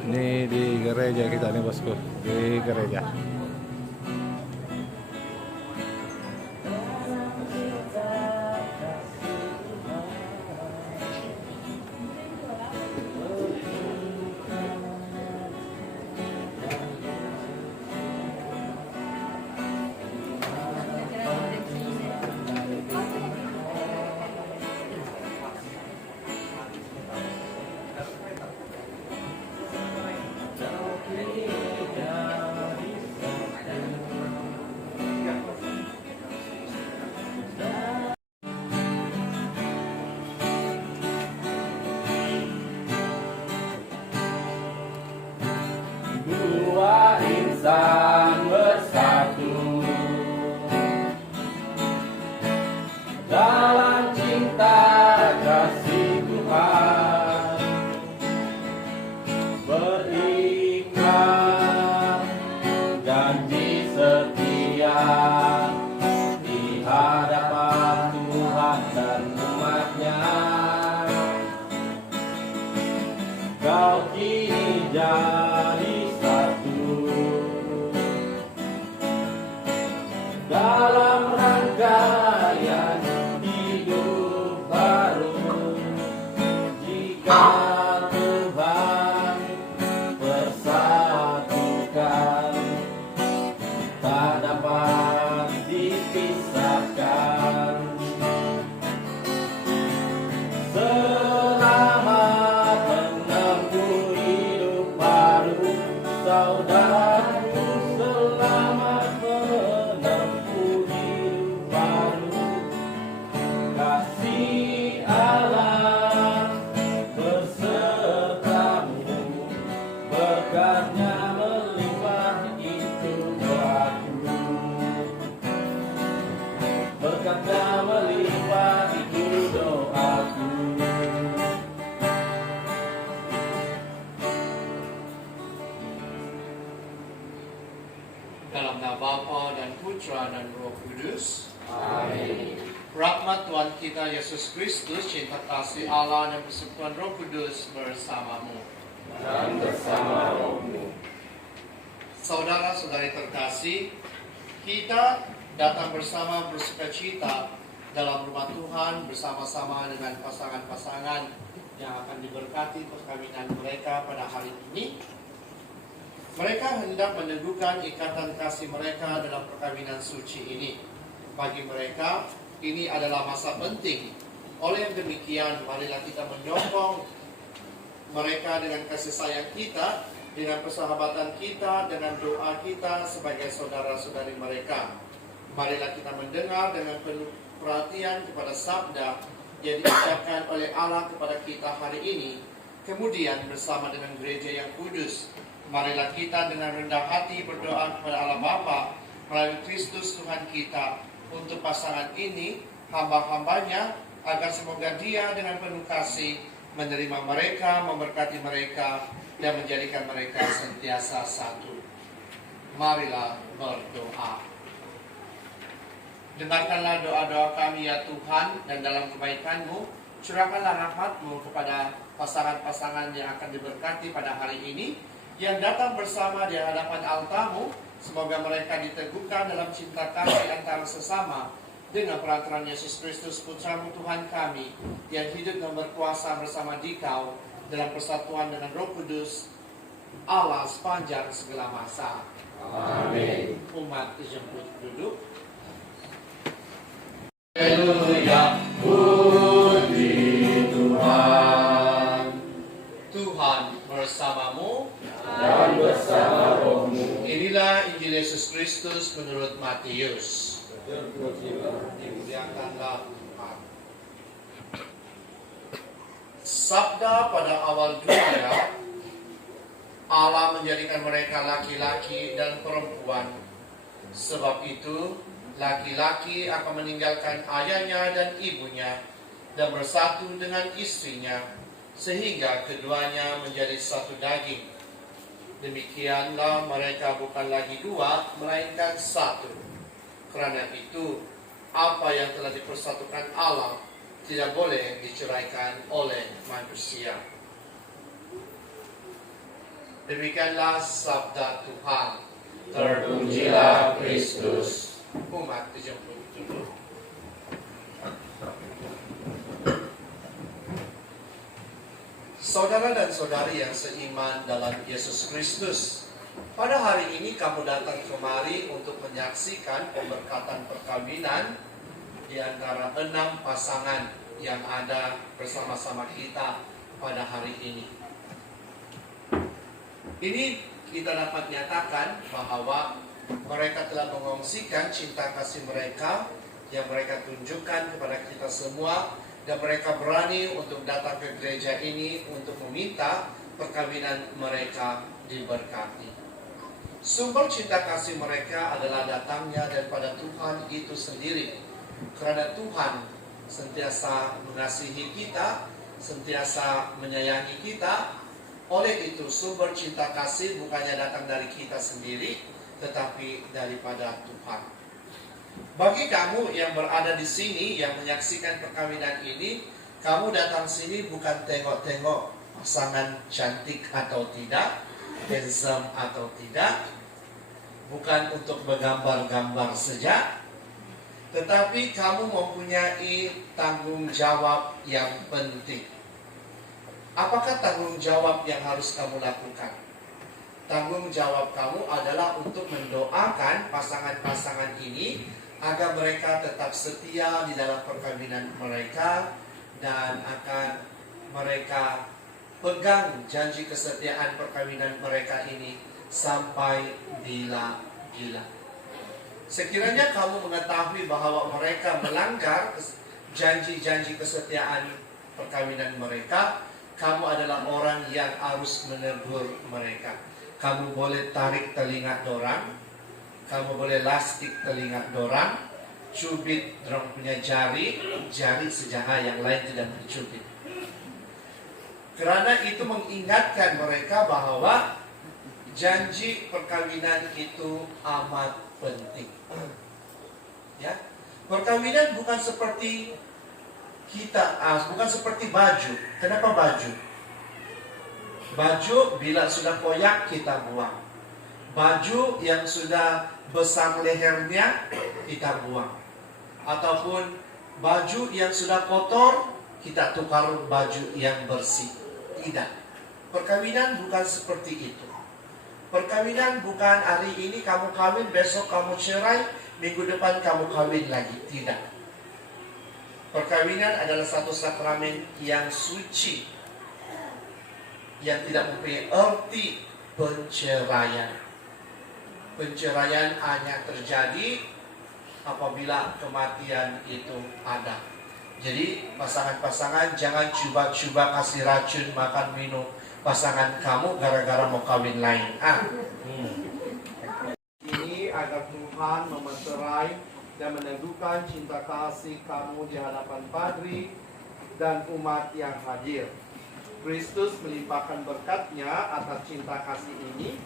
Ini di gereja kita nih bosku, di gereja. Dua insan bersatu dalam cinta kasih Tuhan, berikat janji setia di hadapan Tuhan dan umat-Nya. Kau kini jadi dalam rangkaian hidup baru. Jika Tuhan persatukan, tak dapat dipisahkan. Selamat menempuh hidup baru, saudaraku, selamat menempuh hidup baru. Kasih Allah bersertamu, berkat-Nya melimpah, itu doaku. Berkat-Nya melimpah, itu doaku. Dalam nama Bapa dan Putra dan Roh Kudus. Amin. Rahmat Tuhan kita Yesus Kristus, cinta kasih Allah dan persekutuan Roh Kudus bersamamu. Dan bersama rohmu. Saudara-saudari terkasih, kita datang bersama bersukacita dalam rumah Tuhan bersama-sama dengan pasangan-pasangan yang akan diberkati perkawinan mereka pada hari ini. Mereka hendak meneguhkan ikatan kasih mereka dalam perkawinan suci ini. Bagi mereka, ini adalah masa penting. Oleh yang demikian, marilah kita menyokong mereka dengan kasih sayang kita, dengan persahabatan kita, dengan doa kita sebagai saudara-saudari mereka. Marilah kita mendengar dengan penuh perhatian kepada sabda yang diucapkan oleh Allah kepada kita hari ini. Kemudian bersama dengan gereja yang kudus, marilah kita dengan rendah hati berdoa kepada Allah Bapa melalui Kristus Tuhan kita untuk pasangan ini, hamba-hambanya, agar semoga Dia dengan penuh kasih menerima mereka, memberkati mereka, dan menjadikan mereka sentiasa satu. Marilah berdoa. Dengarkanlah doa-doa kami ya Tuhan, dan dalam kebaikan-Mu, curahkanlah rahmat-Mu kepada pasangan-pasangan yang akan diberkati pada hari ini, yang datang bersama di hadapan altar-Mu. Semoga mereka diteguhkan dalam cinta kasih antara sesama dengan perantaraan Yesus Kristus Putra-Mu Tuhan kami, yang hidup dan berkuasa bersama Dikau dalam persatuan dengan Roh Kudus Allah sepanjang segala masa. Amin. Umat dijemput duduk. Haleluya, puji Tuhan. Tuhan bersamamu Dan bersama rohmu. Inilah Injil Yesus Kristus menurut Matius. Dimuliakanlah Tuhan. Sabda pada awal dunia, Allah menjadikan mereka laki-laki dan perempuan. Sebab itu, laki-laki akan meninggalkan ayahnya dan ibunya dan bersatu dengan istrinya, sehingga keduanya menjadi satu daging. Demikianlah mereka bukan lagi dua, melainkan satu. Karena itu, apa yang telah dipersatukan Allah tidak boleh diceraikan oleh manusia. Demikianlah sabda Tuhan. Terpujilah Kristus. Umat dijemput dulu. Saudara dan saudari yang seiman dalam Yesus Kristus, pada hari ini kamu datang kemari untuk menyaksikan pemberkatan perkawinan di antara 6 pasangan yang ada bersama-sama kita pada hari ini. Ini kita dapat nyatakan bahwa mereka telah mengongsikan cinta kasih mereka yang mereka tunjukkan kepada kita semua, dan mereka berani untuk datang ke gereja ini untuk meminta perkawinan mereka diberkati. Sumber cinta kasih mereka adalah datangnya daripada Tuhan itu sendiri. Karena Tuhan sentiasa mengasihi kita, sentiasa menyayangi kita. Oleh itu sumber cinta kasih bukannya datang dari kita sendiri, tetapi daripada Tuhan. Bagi kamu yang berada di sini, yang menyaksikan perkawinan ini, kamu datang sini bukan tengok-tengok pasangan cantik atau tidak, handsome atau tidak, bukan untuk bergambar-gambar saja, tetapi kamu mempunyai tanggung jawab yang penting. Apakah tanggung jawab yang harus kamu lakukan? Tanggung jawab kamu adalah untuk mendoakan pasangan-pasangan ini agar mereka tetap setia di dalam perkawinan mereka, dan akan mereka pegang janji kesetiaan perkawinan mereka ini sampai bila-bila. Sekiranya kamu mengetahui bahwa mereka melanggar janji-janji kesetiaan perkawinan mereka, kamu adalah orang yang harus menegur mereka. Kamu boleh tarik telinga dorang, kamu boleh lastik telinga dorang, cubit dorang punya jari sejahat, yang lain tidak dicubit. Karena itu mengingatkan mereka bahwa janji perkawinan itu amat penting. Ya, perkawinan bukan seperti bukan seperti baju. Kenapa baju? Baju bila sudah koyak kita buang. Baju yang sudah besar lehernya kita buang. Ataupun baju yang sudah kotor kita tukar baju yang bersih. Tidak. Perkawinan bukan seperti itu. Perkawinan bukan hari ini kamu kawin, besok kamu cerai, minggu depan kamu kawin lagi. Tidak. Perkawinan adalah satu sakramen yang suci, yang tidak mempunyai arti penceraian. Penceraian hanya terjadi apabila kematian itu ada. Jadi pasangan-pasangan jangan coba-coba kasih racun makan minum pasangan kamu gara-gara mau kawin lain. Ini agar Tuhan memeterai dan meneguhkan cinta kasih kamu di hadapan Padri dan umat yang hadir. Kristus melimpahkan berkat-Nya atas cinta kasih ini.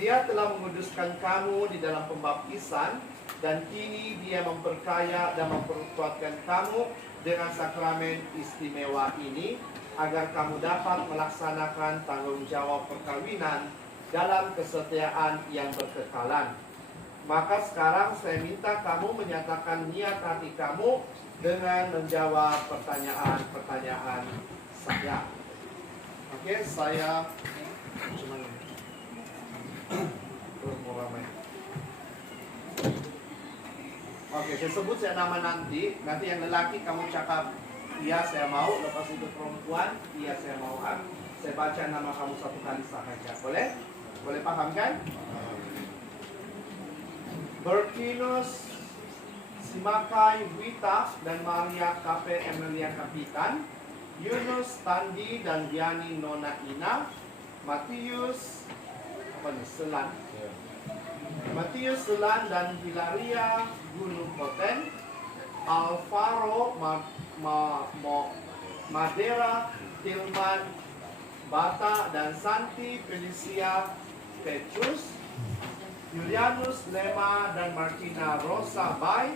Dia telah menguduskan kamu di dalam pembaptisan, dan kini Dia memperkaya dan memperkuatkan kamu dengan sakramen istimewa ini, agar kamu dapat melaksanakan tanggung jawab perkawinan dalam kesetiaan yang berkekalan. Maka sekarang saya minta kamu menyatakan niat hati kamu dengan menjawab pertanyaan-pertanyaan saya. Oke, saya saya sebut saya nama nanti yang lelaki kamu cakap iya saya mau, lepas itu perempuan iya saya mau. Saya baca nama kamu satu kali sahaja. Boleh? Boleh paham kan? Berkinus Simakai Wita dan Maria Kape Emilia Kapitan, Yunus Tandi dan Diani Nona Ina, Matius Selan, Matius Selan dan Hilaria Gunung Koten, Alvaro Madera Tilman Bata dan Santi Felicia Petrus, Julianus Lema dan Martina Rosa Bay,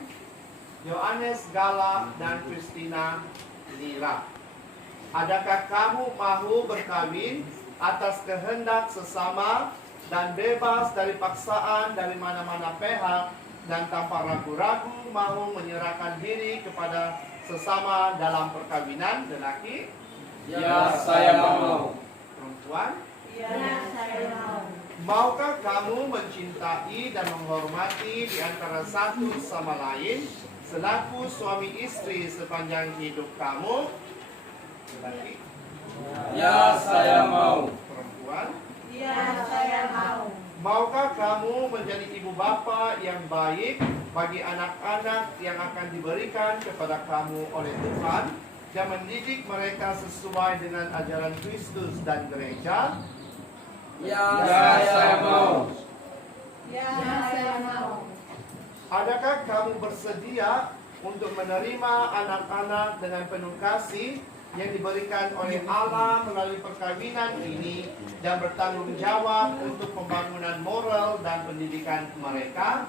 Yohanes Gala dan Christina Lira. Adakah kamu mahu berkawin atas kehendak sesama dan bebas dari paksaan dari mana-mana pihak dan tanpa ragu-ragu mau menyerahkan diri kepada sesama dalam perkawinan. Lelaki, Ya, saya mau. perempuan, Ya, saya mau. maukah kamu mencintai dan menghormati di antara satu sama lain selaku suami istri sepanjang hidup kamu? Lelaki, Ya, saya mau. perempuan, Ya, saya mau. maukah kamu menjadi ibu bapa yang baik bagi anak-anak yang akan diberikan kepada kamu oleh Tuhan dan mendidik mereka sesuai dengan ajaran Kristus dan gereja? Ya, saya mau. Ya, saya mau. Adakah kamu bersedia untuk menerima anak-anak dengan penuh kasih yang diberikan oleh Allah melalui perkawinan ini dan bertanggung jawab untuk pembangunan moral dan pendidikan mereka?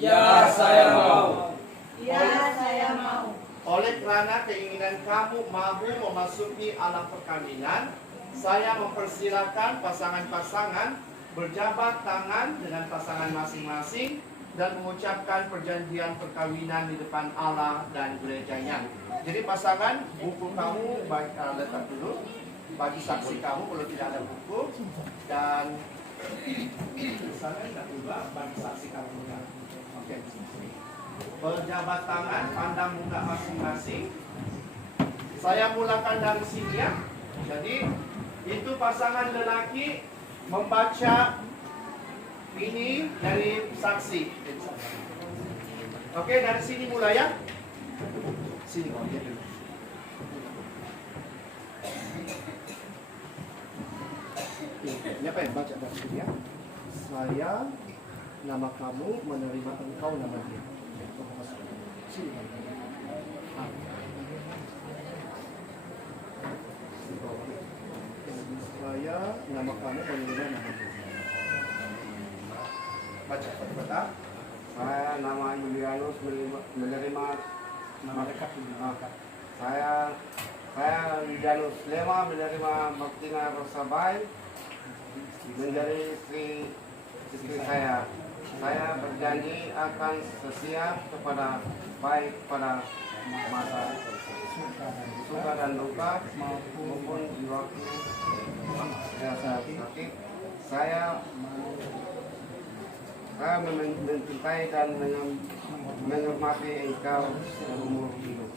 Ya, saya mau. Ya, saya mau. Oleh kerana keinginan kamu mahu memasuki alam perkawinan, saya mempersilakan pasangan-pasangan berjabat tangan dengan pasangan masing-masing dan mengucapkan perjanjian perkawinan di depan Allah dan gerejanya. Jadi pasangan, buku kamu letak dulu bagi saksi kamu kalau tidak ada buku, dan pasangan tidak juga bagi saksi kamu. Oke. Berjabat tangan, pandang muka masing-masing. Saya mulakan dari sini ya. Jadi itu pasangan lelaki membaca ini dari saksi. Oke, dari sini mulai ya. Sini kau lihat dulu. Ini apa ya? Baca dari sini ya. Saya, nama kamu, menerima engkau, nama dia. Sini. Saya, nama kamu, menerima nama dia. Baca kata-kata. Saya nama Julianus menerima Malaikat saya Julianus Lema menerima Martina Rosabai menjadi istri saya. Saya berjanji akan setia kepada baik pada masa suka dan duka maupun di waktu saya sakit. Saya mencintai dan menghormati engkau seumur hidup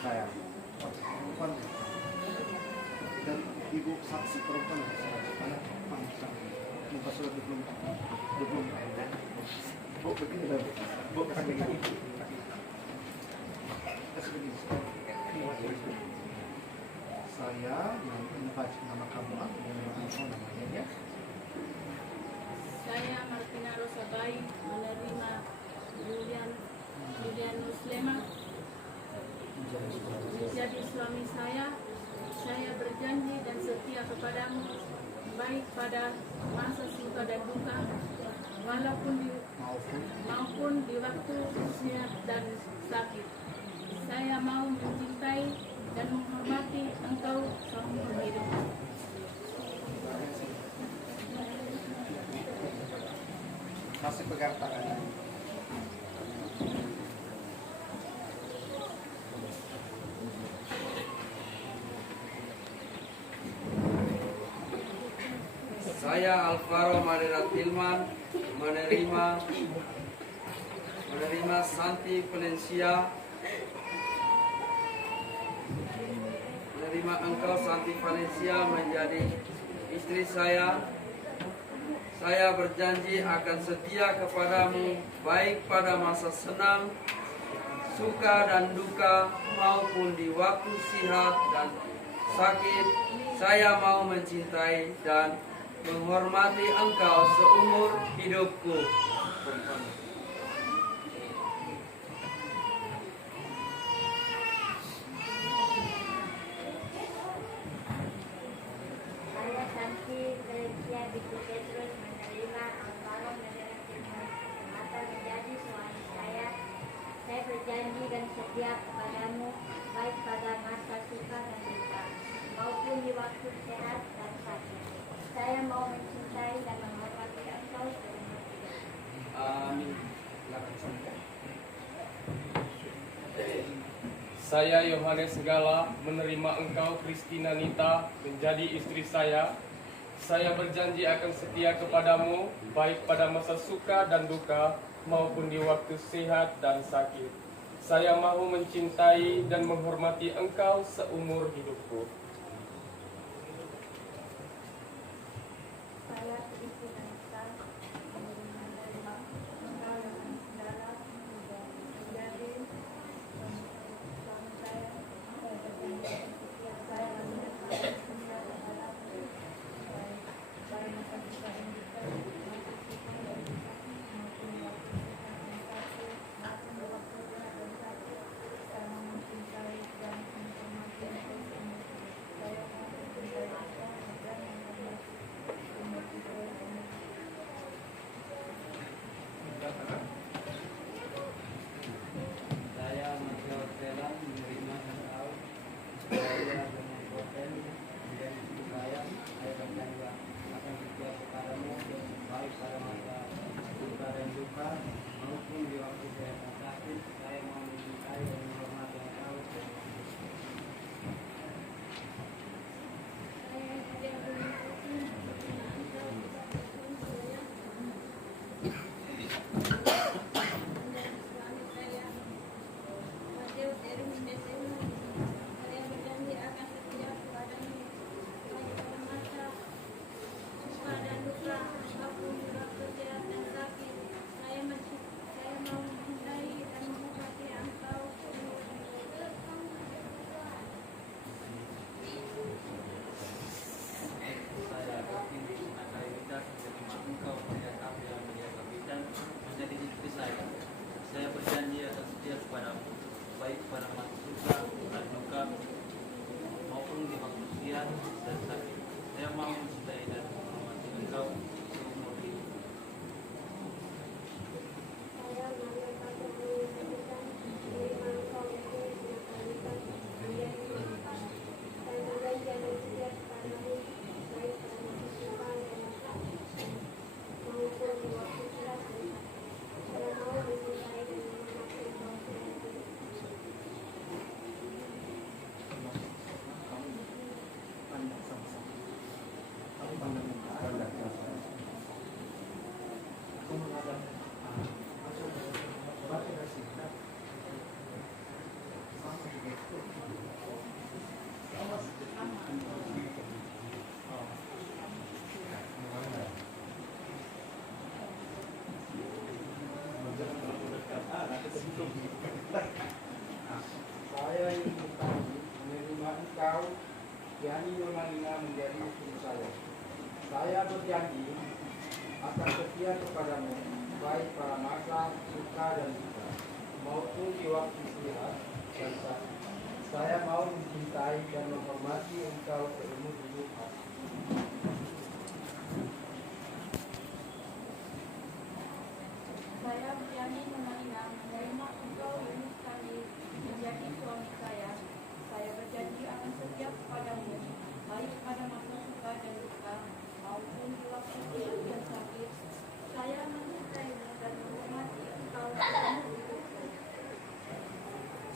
saya. Dan ibu saksi perempuan muka surat 24. Bu begini dah. Bu kaki begini. Saya membaca nama kamu, namanya ya. Saya Martina Rosabai menerima Julianus Lema menjadi suami saya. Saya berjanji dan setia kepadamu baik pada masa suka dan duka maupun di waktu sehat dan sakit. Saya mau mencintai dan menghormati engkau seumur hidup. Masih pegang tangan. Saya Alvaro Madera Tilman menerima Santi Valencia, menerima engkau Santi Valencia menjadi istri saya. Saya berjanji akan setia kepadamu baik pada masa senang, suka dan duka maupun di waktu sihat dan sakit. Saya mau mencintai dan menghormati engkau seumur hidupku. Saya Santi Valencia Binti Petrus menerima Alvaro Madera Tilman mata menjadi suami saya. Saya berjanji dan setia kepadamu baik pada masa suka dan duka maupun di waktu sehat dan sakit. Saya Yohanes Segala menerima engkau Christina Nita menjadi istri saya. Saya berjanji akan setia kepadamu baik pada masa suka dan duka maupun di waktu sehat dan sakit. Saya mahu mencintai dan menghormati engkau seumur hidupku. Saya Christina Nita menerima engkau dengan segala menjadi suami saya. Saya berjanji akan setia saya setia kepadamu baik pada masa suka dan duka maupun di waktu sehat dan sakit maupun di waktu sehat dan sakit. Saya mau mencintai dan menghormati engkau seumur hidup. Saya mau mencintai engkau dan menghormati seumur hidup. Saya Marcel Selan menerima engkau saya dengan hotel dan istri saya berjanji akan setia kepadamu baik pada masa suka dan duka maupun di waktu sehat dan sakit. Saya mau mencintai dan menghormati engkau. Saya Rocky Nakairita menerima engkau pada kami yang menjaga bidang menjadi istri saya. Saya berjanji akan setia kepadamu baik pada masa suka dan duka maupun di waktu siang dan sakit. Saya mau mencintai dan menghormati engkau seumur hidup. Saya Maria Pato menyatakan menerima engkau Christina Nita menjadi istri saya. Saya berjanji akan setia kepadamu baik pada masa suka dan duka maupun di waktu sehat dan sakit. Saya mau mencintai dan menghormati engkau seumur hidup. Saya yang berjanji menerima engkau Yani Yohanina menjadi istri saya. Saya berjanji akan setia kepadamu baik pada masa suka dan duka maupun di waktu sehat dan sakit. Saya mau mencintai dan menghormati engkau seumur hidup. Saya berjanji menerima engkau Yunus Kali menjadi suami saya. Saya berjanji akan setia kepadamu baik pada masa suka dan duka maupun di waktu sehat dan sakit. Saya mencintaimu dan menghormati engkau seumur hidup.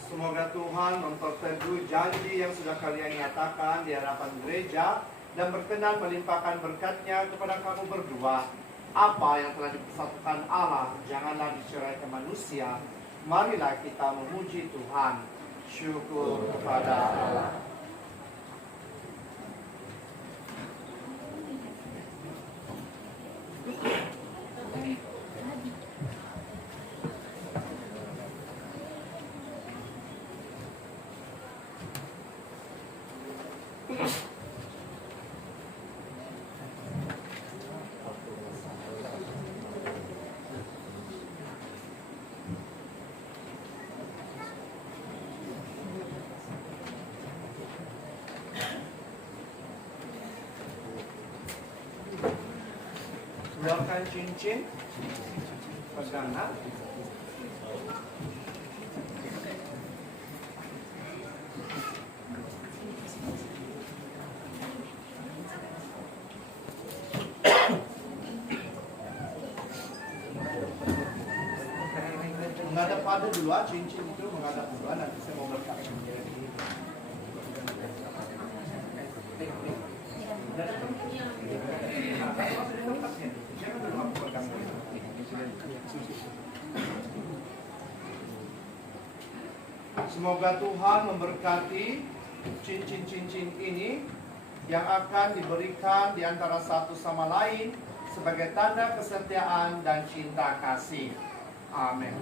Semoga Tuhan memperteguh janji yang sudah kalian nyatakan di hadapan gereja dan berkenan melimpahkan berkat-Nya kepada kamu berdua. Apa yang telah dipersatukan Allah janganlah diceraikan manusia. Marilah kita memuji Tuhan. Syukur kepada Allah. Keluarkan cincin pegangan. Menghadap pada dulu, cincin itu menghadap dulu. Nanti saya mau berkat. Semoga Tuhan memberkati cincin-cincin ini yang akan diberikan di antara satu sama lain sebagai tanda kesetiaan dan cinta kasih. Amin.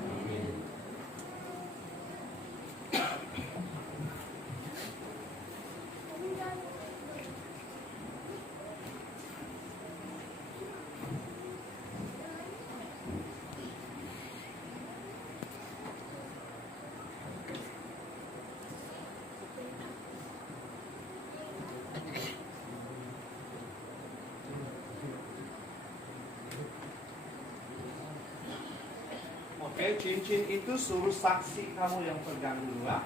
Oke, cincin itu suruh saksi kamu yang pegang dulu lah.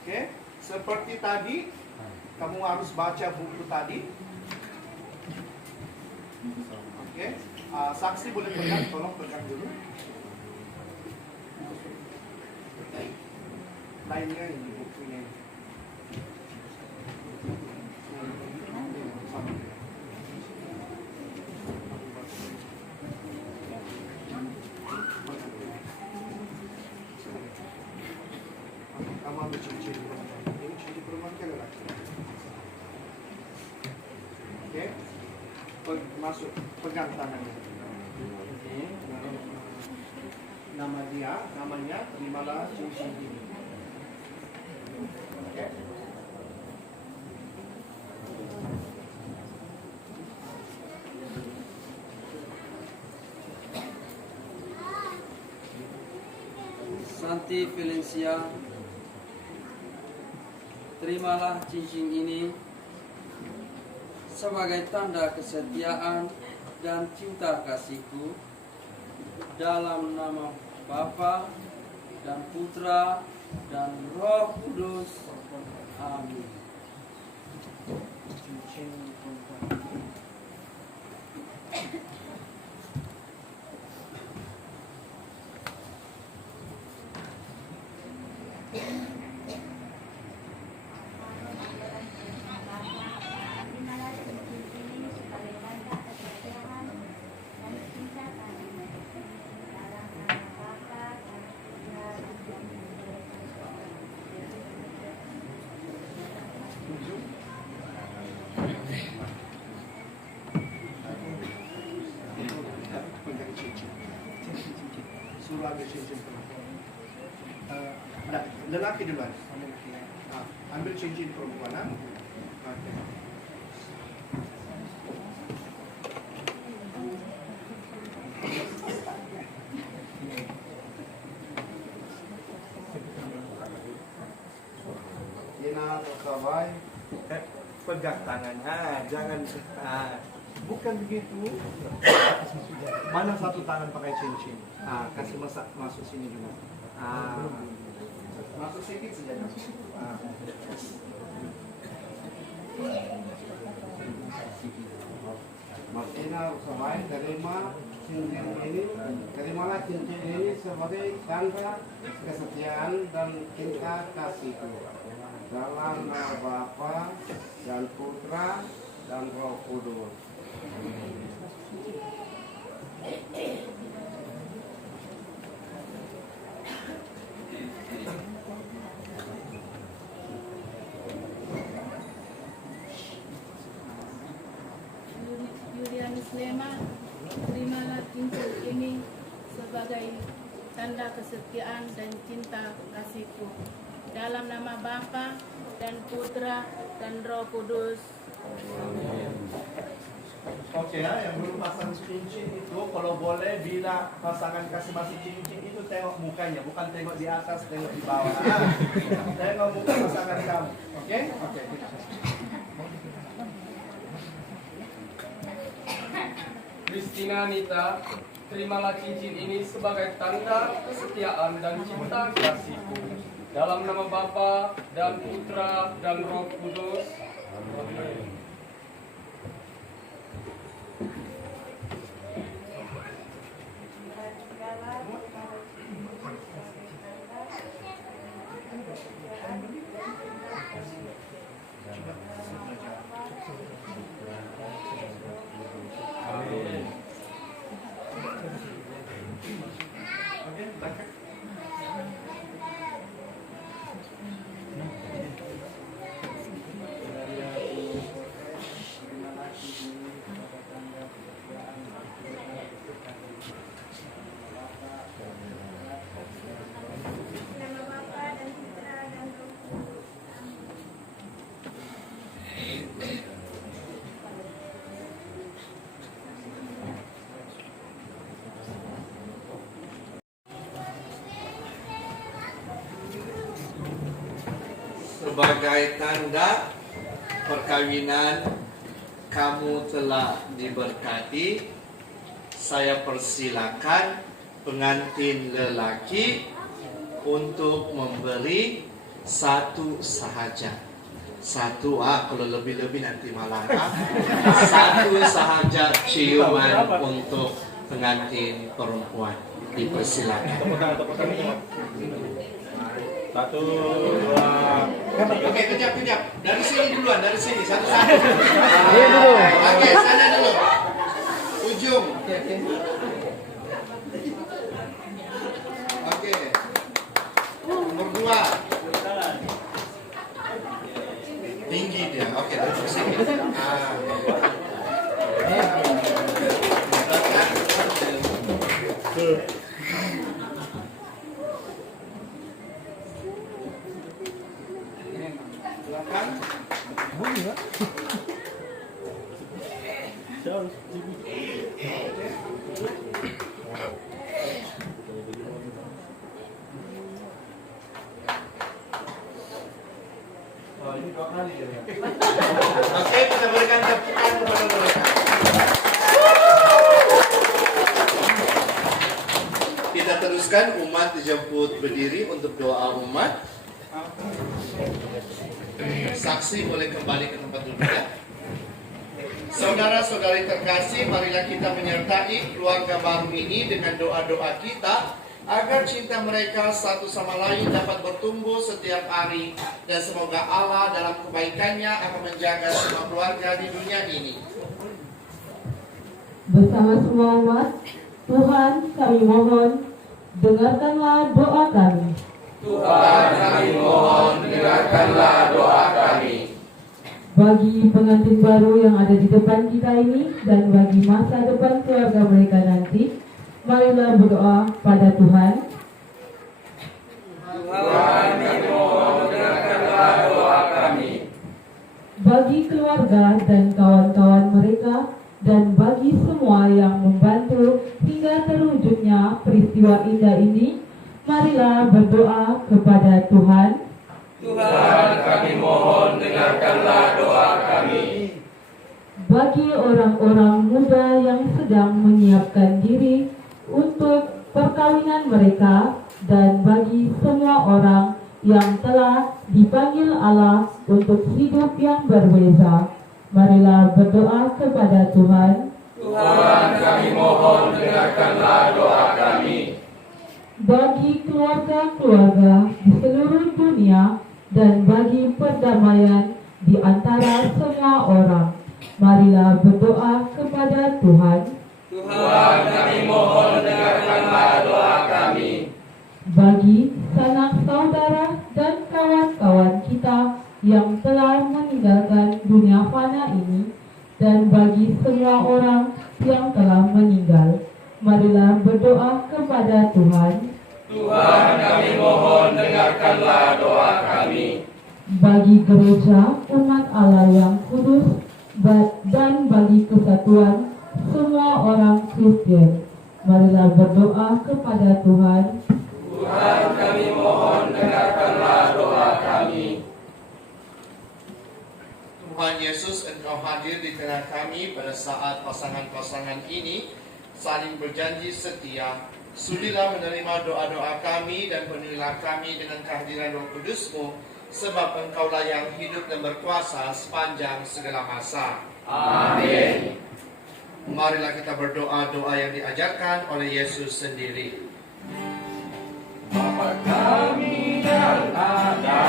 Oke, seperti tadi, kamu harus baca buku tadi. Oke, saksi boleh pegang, tolong pegang dulu. Lainnya ini bukunya. Kamu ambil cincin perempuan. Ini cincin perempuan kan laki. Oke, masuk, pegang tangannya. Ini nama dia, namanya terimalah cincin ini. Oke. Santi Valencia, terimalah cincin ini sebagai tanda kesetiaan dan cinta kasihku dalam nama Bapa dan Putra dan Roh Kudus. Amin. Suruh ambil cincin perempuan. Lelaki duluan. Ambil cincin perempuan. Oke. Ina Kawai, pegang tangannya, jangan bukan begitu. Mana satu tangan pakai cincin? Kasih masuk sini dulu. Masuk sedikit saja. Martina Kawai, terima cincin ini, terimalah cincin ini sebagai tanda kesetiaan dan cinta kasihku dalam nama Bapa dan Putra dan Roh Kudus. Yulianus Lema, terimalah cincin ini sebagai tanda kesetiaan dan cinta kasihku dalam nama Bapa dan Putra dan Roh Kudus. Oke ya, yang belum pasang cincin itu kalau boleh bila pasangan kasih masuk cincin itu tengok mukanya, bukan tengok di atas, tengok di bawah. Tengok muka pasangan kamu. Oke? Oke. Christina Nita, terimalah cincin ini sebagai tanda kesetiaan dan cinta kasihku dalam nama Bapa dan Putra dan Roh Kudus. Amin. sebagai tanda perkawinan kamu telah diberkati. Saya persilakan pengantin lelaki untuk memberi satu sahaja. Satu, kalau lebih-lebih nanti malah. Satu sahaja ciuman untuk pengantin perempuan. Dipersilakan. Satu, dua. Oke, kejap. Dari sini duluan, dari sini. Satu-satu. Ini dulu. Oke, sana dulu. Ujung. Oke. Nomor 2. Tinggi dia. Oke, dari sini. Oke, kita berikan tepukan kepada mereka. Kita teruskan, umat dijemput berdiri untuk doa umat. Saksi boleh kembali ke tempat duduknya. Saudara-saudari terkasih, marilah kita menyertai keluarga baru ini dengan doa-doa kita agar cinta mereka satu sama lain dapat bertumbuh setiap hari, dan semoga Allah dalam kebaikannya akan menjaga semua keluarga di dunia ini. Bersama semua umat, Tuhan kami mohon, dengarkanlah doa kami. Tuhan kami mohon, dengarkanlah doa kami. Bagi pengantin baru yang ada di depan kita ini dan bagi masa depan keluarga mereka nanti, marilah berdoa pada Tuhan. Tuhan kami mohon, dengarkanlah doa kami. Bagi keluarga dan kawan-kawan mereka dan bagi semua yang membantu hingga terwujudnya peristiwa indah ini, marilah berdoa kepada Tuhan. Tuhan kami mohon, dengarkanlah doa kami. Bagi orang-orang muda yang sedang menyiapkan diri untuk perkawinan mereka dan bagi semua orang yang telah dipanggil Allah untuk hidup yang berbeza, marilah berdoa kepada Tuhan. Tuhan kami mohon, dengarkanlah doa kami. Bagi keluarga-keluarga di seluruh dunia dan bagi perdamaian di antara semua orang, marilah berdoa kepada Tuhan. Tuhan kami mohon, dengarkanlah doa kami. Bagi sanak saudara dan kawan-kawan kita yang telah meninggalkan dunia fana ini, dan bagi semua orang yang telah meninggal, marilah berdoa kepada Tuhan. Tuhan kami mohon, dengarkanlah doa kami. Bagi gereja umat Allah yang kudus dan bagi kesatuan semua orang Kristen, marilah berdoa kepada Tuhan. Tuhan kami mohon, dengarkanlah doa kami. Tuhan Yesus, Engkau hadir di tengah kami pada saat pasangan-pasangan ini saling berjanji setia. Sudilah menerima doa-doa kami dan penuhilah kami dengan kehadiran Roh Kudus-Mu, sebab Engkaulah yang hidup dan berkuasa sepanjang segala masa. Amin. Marilah kita berdoa doa yang diajarkan oleh Yesus sendiri. Bapa kami yang ada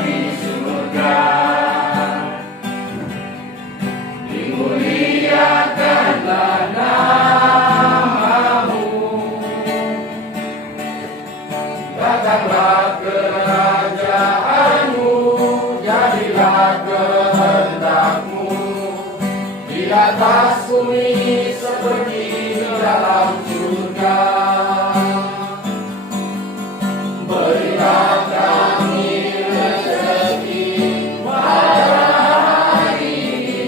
di surga, dimuliakanlah nama-Mu, datanglah kerajaan-Mu, jadilah kehendak-Mu di atas bumi seperti di dalam surga. Berilah kami rezeki pada hari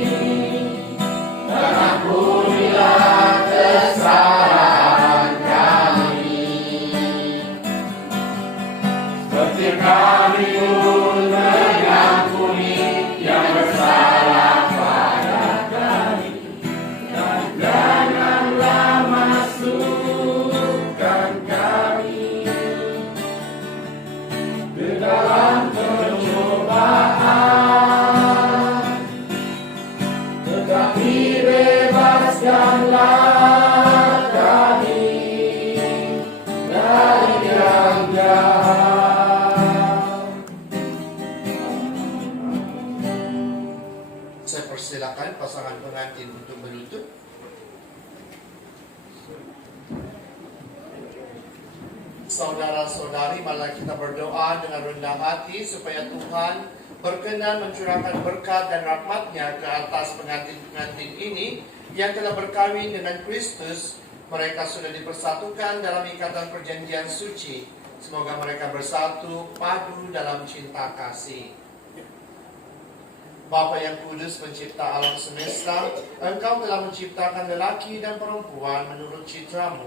ini, dan ampunilah kesalahan kami, seperti kami pun Saya persilakan pasangan pengantin untuk berlutut. Saudara-saudari, malah kita berdoa dengan rendah hati supaya Tuhan berkenan mencurahkan berkat dan rahmat-Nya ke atas pengantin-pengantin ini yang telah berkawin dengan Kristus. Mereka sudah dipersatukan dalam ikatan perjanjian suci. Semoga mereka bersatu padu dalam cinta kasih. Bapa yang kudus, pencipta alam semesta, Engkau telah menciptakan lelaki dan perempuan menurut citra-Mu,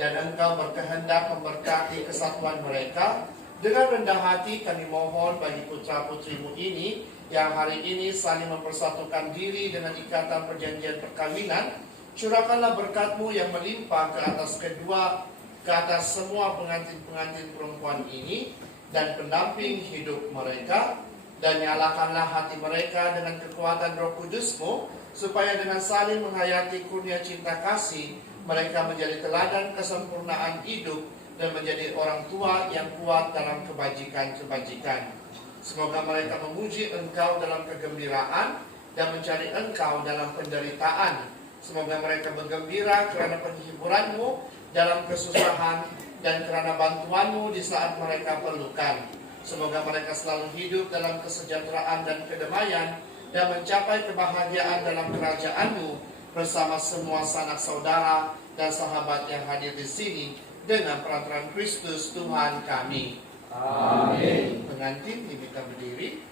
dan Engkau berkehendak memberkati kesatuan mereka. Dengan rendah hati kami mohon bagi putra-putrimu ini yang hari ini saling mempersatukan diri dengan ikatan perjanjian perkawinan. Curahkanlah berkat-Mu yang melimpah ke atas semua pengantin-pengantin perempuan ini dan pendamping hidup mereka, dan nyalakanlah hati mereka dengan kekuatan Roh Kudus-Mu, supaya dengan saling menghayati kurnia cinta kasih mereka menjadi teladan kesempurnaan hidup dan menjadi orang tua yang kuat dalam kebajikan-kebajikan. Semoga mereka memuji Engkau dalam kegembiraan dan mencari Engkau dalam penderitaan. Semoga mereka bergembira kerana penghiburan-Mu dalam kesusahan dan kerana bantuan-Mu di saat mereka perlukan. Semoga mereka selalu hidup dalam kesejahteraan dan kedamaian dan mencapai kebahagiaan dalam kerajaan-Mu bersama semua sanak saudara dan sahabat yang hadir di sini dengan perantaraan Kristus Tuhan kami. Amin. Pengantin diminta berdiri.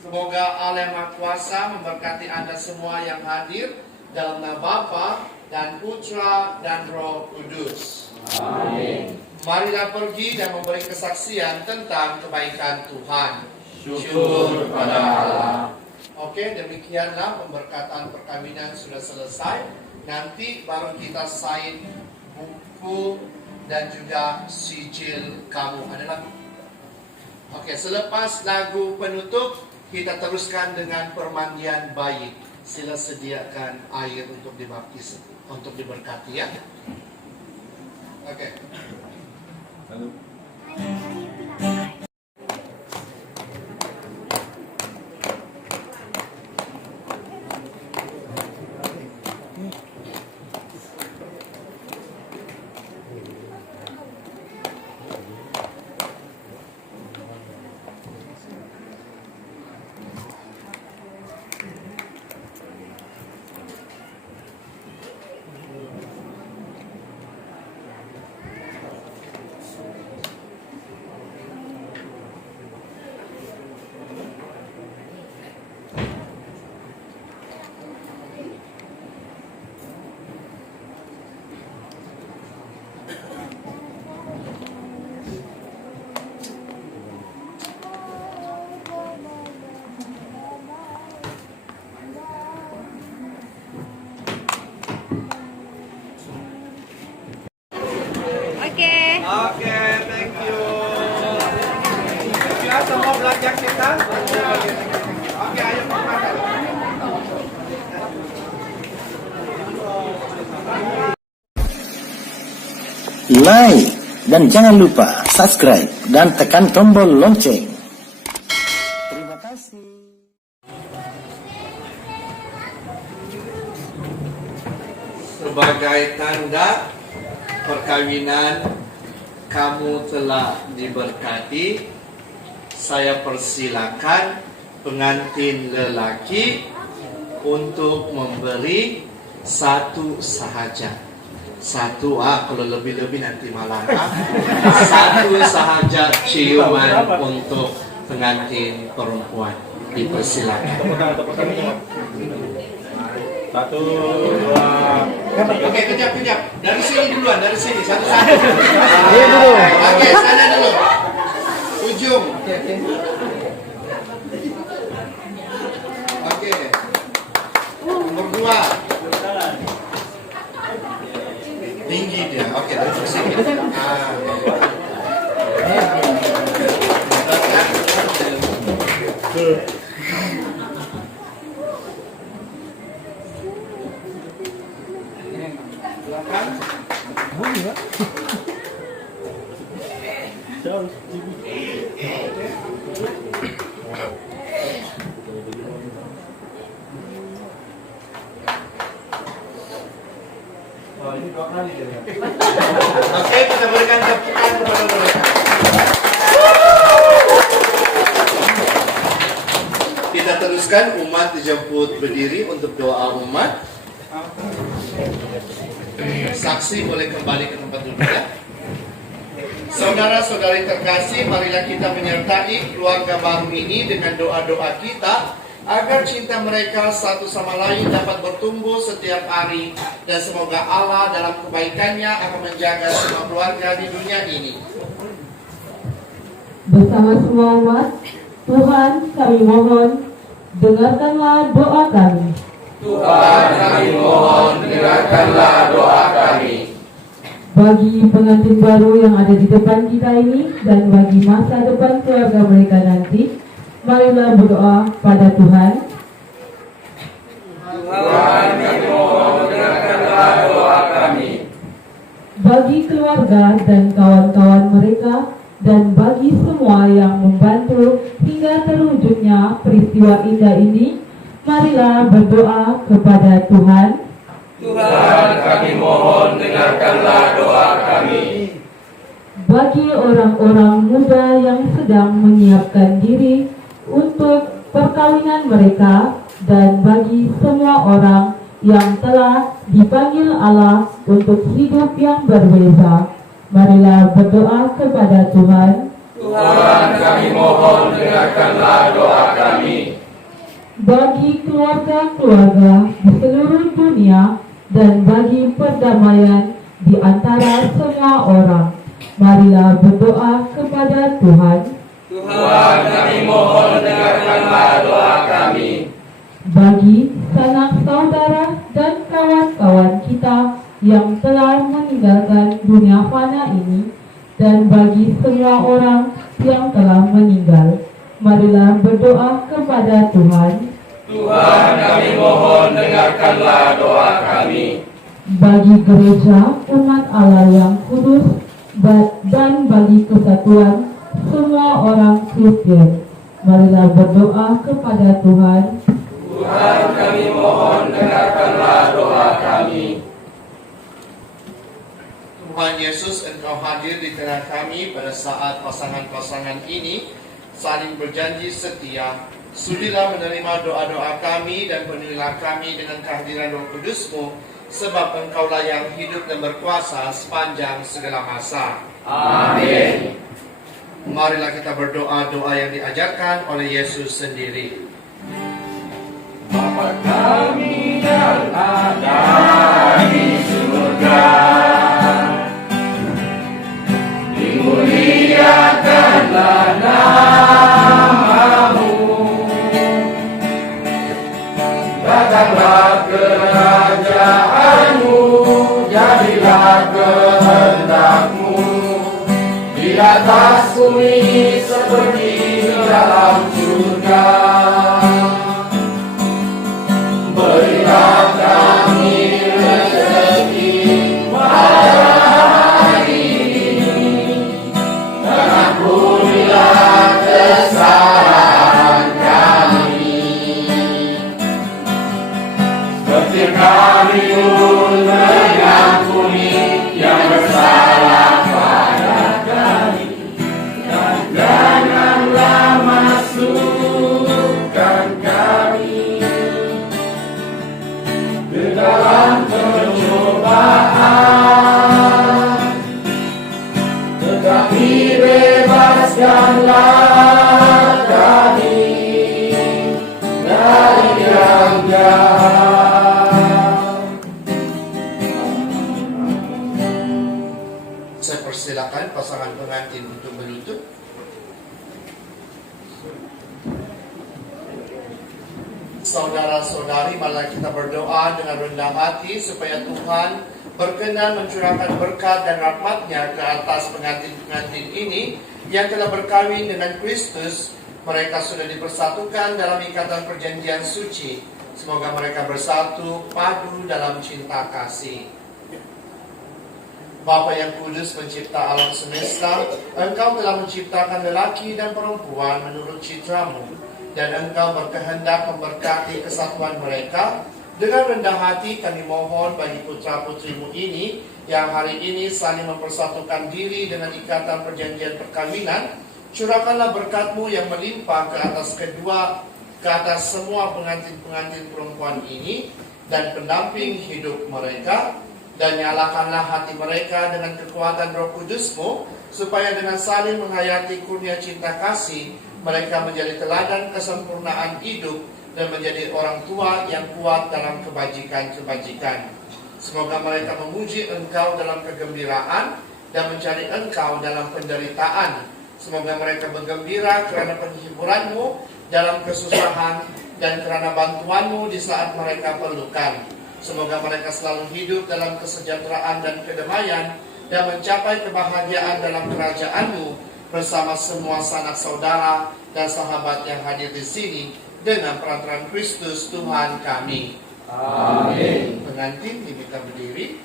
Semoga Allah Maha Kuasa memberkati Anda semua yang hadir dalam nama Bapa dan Putra dan Roh Kudus. Amin. Marilah pergi dan memberi kesaksian tentang kebaikan Tuhan. Syukur kepada Allah. Oke, demikianlah pemberkatan perkawinan sudah selesai. Nanti baru kita sign buku dan juga sijil kamu. Ada lagu? Oke, selepas lagu penutup kita teruskan dengan permandian bayi. Sila sediakan air untuk dibaptis, untuk diberkati ya. Oke. Oke, thank you. Ya, semua belajar kita. Oke, ayo makan. Like dan jangan lupa subscribe dan tekan tombol lonceng. Terima kasih. Sebagai tanda perkawinan kamu telah diberkati, saya persilakan pengantin lelaki untuk memberi satu sahaja. Satu, kalau lebih-lebih nanti malah. Satu sahaja ciuman untuk pengantin perempuan. Dipersilakan. Satu, dua. Oke, kejap. Dari sini duluan, dari sini. Satu-satu. Oke, sana dulu. Ujung. Oke. Nomor 2. Tinggi dia. Oke, dari sini. Oke, kita berikan tepukan kepada mereka. Kita teruskan, umat dijemput berdiri untuk doa umat. Saksi boleh kembali ke tempat duduknya. Saudara-saudari terkasih, marilah kita menyertai keluarga baru ini dengan doa-doa kita agar cinta mereka satu sama lain dapat bertumbuh setiap hari, dan semoga Allah dalam kebaikannya akan menjaga semua keluarga di dunia ini. Bersama semua umat, Tuhan kami mohon, dengarkanlah doa kami. Tuhan kami mohon, dengarkanlah doa kami. Bagi pengantin baru yang ada di depan kita ini dan bagi masa depan keluarga mereka nanti, marilah berdoa pada Tuhan. Tuhan kami mohon, dengarkanlah doa kami. Bagi keluarga dan kawan-kawan mereka dan bagi semua yang membantu hingga terwujudnya peristiwa indah ini, marilah berdoa kepada Tuhan. Tuhan kami mohon, dengarkanlah doa kami. Bagi orang-orang muda yang sedang menyiapkan diri untuk perkawinan mereka dan bagi semua orang yang telah dipanggil Allah untuk hidup yang berbeza, marilah berdoa kepada Tuhan. Tuhan kami mohon, dengarkanlah doa kami. Bagi keluarga-keluarga di seluruh dunia dan bagi perdamaian di antara semua orang, marilah berdoa kepada Tuhan. Tuhan kami mohon, dengarkanlah doa kami. Bagi sanak saudara dan kawan-kawan kita yang telah meninggalkan dunia fana ini, dan bagi semua orang yang telah meninggal, marilah berdoa kepada Tuhan. Tuhan kami mohon, dengarkanlah doa kami. Bagi gereja umat Allah yang kudus dan bagi kesatuan semua orang Kristen, marilah berdoa kepada Tuhan. Tuhan kami mohon, dengarkanlah doa kami. Tuhan Yesus, Engkau hadir di tengah kami pada saat pasangan-pasangan ini saling berjanji setia. Sudilah menerima doa-doa kami dan penuhilah kami dengan kehadiran Roh Kudus-Mu, sebab Engkaulah yang hidup dan berkuasa sepanjang segala masa. Amin. Marilah kita berdoa doa yang diajarkan oleh Yesus sendiri. Bapa kami yang ada di surga, dimuliakanlah nama-Mu, datanglah kerajaan-Mu, jadilah kehendak-Mu di atas bumi seperti di dalam surga. Berilah kami rezeki pada hari ini, dan ampunilah kesalahan kami, seperti kami pun mengampuni yang bersalah pada kami, dan janganlah masukkan kami dalam pencobaan, tetapi bebaskanlah kami dari yang jahat. Saya persilakan pasangan pengantin untuk menutup. Saudara-saudari, marilah kita berdoa dengan rendah hati supaya Tuhan berkenan mencurahkan berkat dan rahmat-Nya ke atas pengantin-pengantin ini yang telah berkawin dengan Kristus. Mereka sudah dipersatukan dalam ikatan perjanjian suci. Semoga mereka bersatu padu dalam cinta kasih. Bapa yang kudus pencipta alam semesta, Engkau telah menciptakan lelaki dan perempuan menurut citramu, dan Engkau berkehendak memberkati kesatuan mereka. Dengan rendah hati kami mohon bagi putra-putrimu ini yang hari ini saling mempersatukan diri dengan ikatan perjanjian perkawinan. Curahkanlah berkat-Mu yang melimpah ke atas semua pengantin-pengantin perempuan ini dan pendamping hidup mereka, dan nyalakanlah hati mereka dengan kekuatan Roh Kudus-Mu, supaya dengan saling menghayati kurnia cinta kasih, mereka menjadi teladan kesempurnaan hidup dan menjadi orang tua yang kuat dalam kebajikan-kebajikan. Semoga mereka memuji Engkau dalam kegembiraan dan mencari Engkau dalam penderitaan. Semoga mereka bergembira kerana penghiburan-Mu dalam kesusahan dan kerana bantuan-Mu di saat mereka perlukan. Semoga mereka selalu hidup dalam kesejahteraan dan kedamaian dan mencapai kebahagiaan dalam kerajaan-Mu bersama semua sanak saudara dan sahabat yang hadir di sini dengan perantaraan Kristus Tuhan kami. Amin. Pengantin diminta berdiri.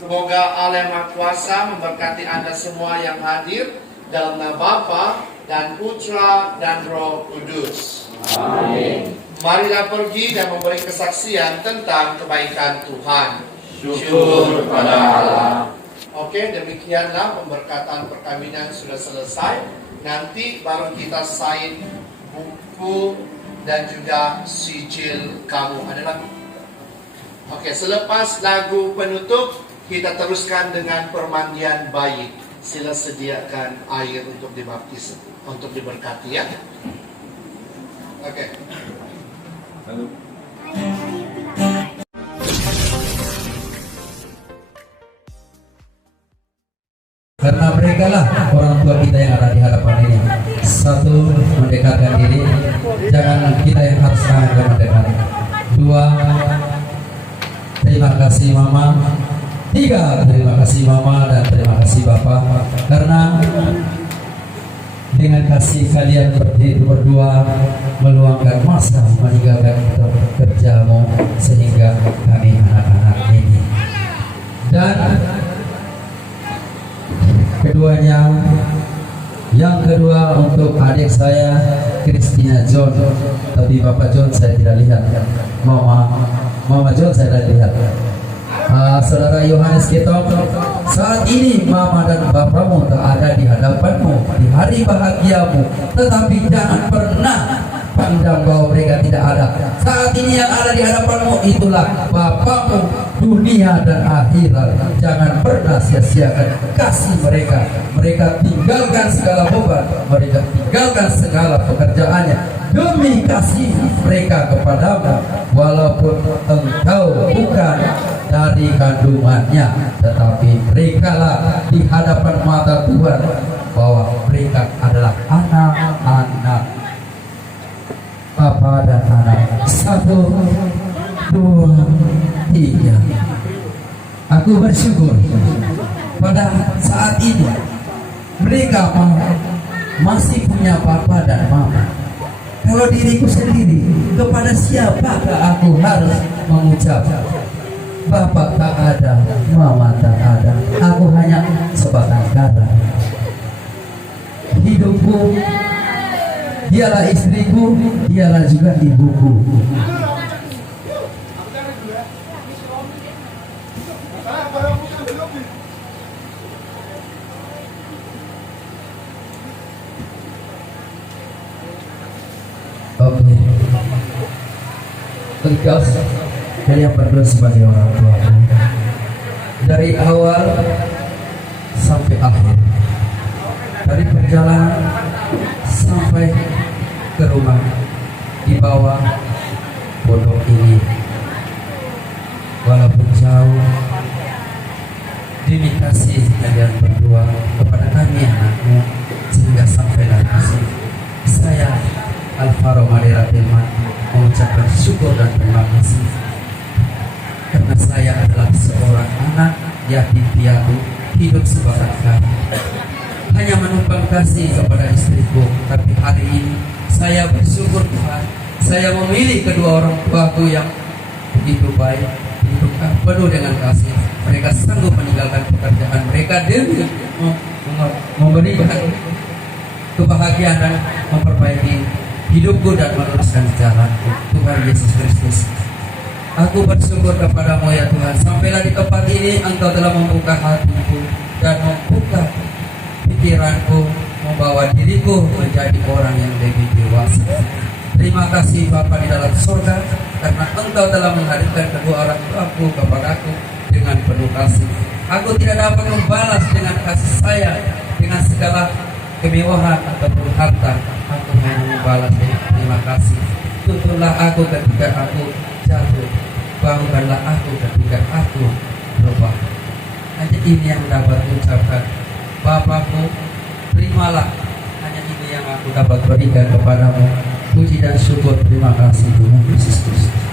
Semoga Allah yang Maha Kuasa memberkati Anda semua yang hadir dalam nama Bapa dan Putra dan Roh Kudus. Amin. Marilah pergi dan memberi kesaksian tentang kebaikan Tuhan. Syukur kepada Allah. Oke, demikianlah pemberkatan perkawinan sudah selesai. Nanti baru kita sign buku dan juga sijil kamu. Ada lagu? Oke, selepas lagu penutup, kita teruskan dengan permandian bayi. Sila sediakan air untuk dibaptis, untuk diberkati ya. Oke. Lalu. Karena mereka lah orang tua kita yang ada di hadapan ini. Satu, mendekatkan diri. Jangan kita yang harus sangat mendekat. Dua, terima kasih Mama. Tiga, terima kasih Mama dan terima kasih Bapak. Karena dengan kasih kalian berdua meluangkan masa meninggalkan kerjamu sehingga kami anak-anak ini. Dan keduanya, yang kedua untuk adik saya Christina John, tapi Bapak John saya tidak lihat. Mama John saya tidak lihat. Saudara Yohanes Ketong, saat ini Mama dan Bapakmu ada di hadapanmu di hari bahagiamu, tetapi jangan pernah pandang bahwa mereka tidak ada. Saat ini yang ada di hadapanmu itulah Bapakmu dunia dan akhirat. Jangan pernah sia-siakan kasih mereka. Mereka tinggalkan segala beban, mereka tinggalkan segala pekerjaannya demi kasih mereka kepadamu, walaupun engkau bukan dari kandungannya, tetapi mereka lah di hadapan mata Tuhan bahwa mereka adalah anak-anak Bapa dan anak. 1, 2, 3. Aku bersyukur pada saat ini mereka masih punya Papa dan Mama. Kalau diriku sendiri, kepada siapakah aku harus mengucap Bapak tak ada, Mama tak ada, aku hanya sebatang kara. Hidupku, dialah istriku, dialah juga ibuku. Oke. Tegas, kalian berdua sebagai orang tua, dari awal sampai akhir, dari perjalanan sampai ke rumah di bawah pondok ini, walaupun jauh, demi kasih kalian berdua kepada kami anakmu, sehingga sampailah di sini. Saya Alvaro Madera Teman mengucapkan syukur dan terima kasih karena saya adalah seorang anak yatim piatu, hidup sebatang kara, hanya menumpang kasih kepada istriku. Tapi hari ini saya bersyukur Tuhan, Saya memilih kedua orang tuaku yang begitu baik, begitu penuh dengan kasih. Mereka sanggup meninggalkan pekerjaan mereka demi memberikan kebahagiaan dan memperbaiki hidupku dan meluruskan jalanku. Tuhan Yesus Kristus, aku bersyukur kepadamu ya Tuhan. Sampailah di tempat ini Engkau telah membuka hatiku dan membuka pikiranku, membawa diriku menjadi orang yang lebih dewasa. Terima kasih Bapa di dalam surga, karena Engkau telah menghadirkan kedua orang tuaku kepadaku dengan penuh kasih. Aku tidak dapat membalas dengan kasih sayang, dengan segala kemewahan ataupun harta. Aku hanya membalas dengan terima kasih. Tutuplah aku ketika aku jatuh, bangunkanlah aku ketika aku berubah. Hanya ini yang dapat ucapkan. Bapakku, terimalah. Hanya ini yang aku dapat berikan kepadamu. Puji dan syukur, terima kasih Tuhan Yesus Kristus.